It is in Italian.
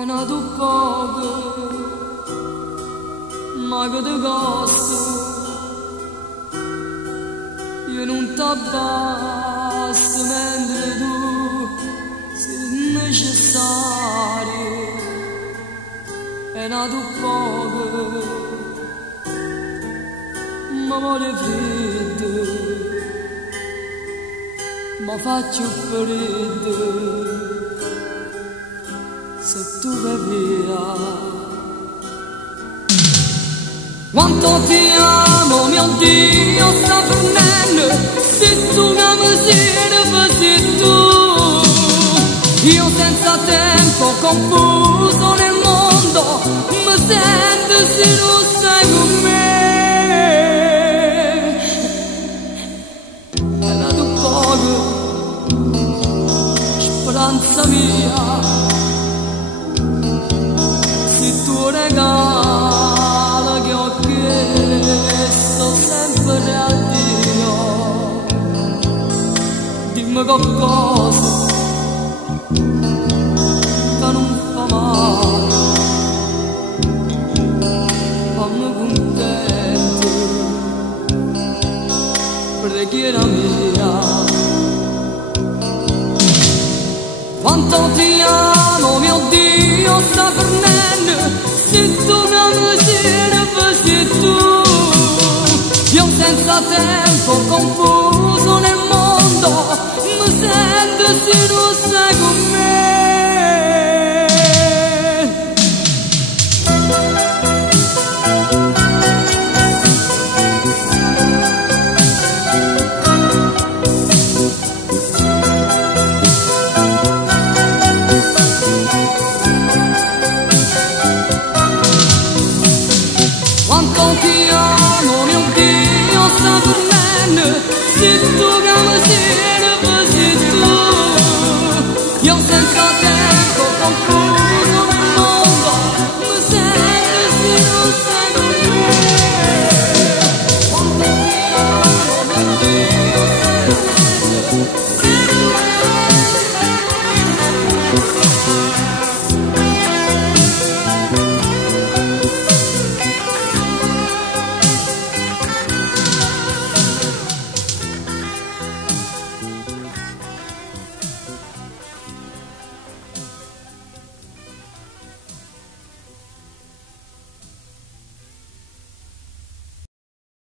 è nato poco, ma che ti costa, io non t'abbasto mentre tu sei necessario, è nato poco, ma vuole freddo, ma faccio freddo. Se tu vai via, quanto ti amo, mio Dio, sta finendo. Se tu che mi siedi, fossi tu, io senza tempo, confuso nel mondo, mi sento se non sei con me. È nato poco, speranza mia, tuo regalo che ho chiesto sempre a Dio, dimmi qualcosa che non fa male, fammi contento, preghiera mia. Quanto ti amo, mio Dio, sta finendo. Se tu non mi siedi, fossi tu, io senza tempo, confuso nel mondo, mi sento se non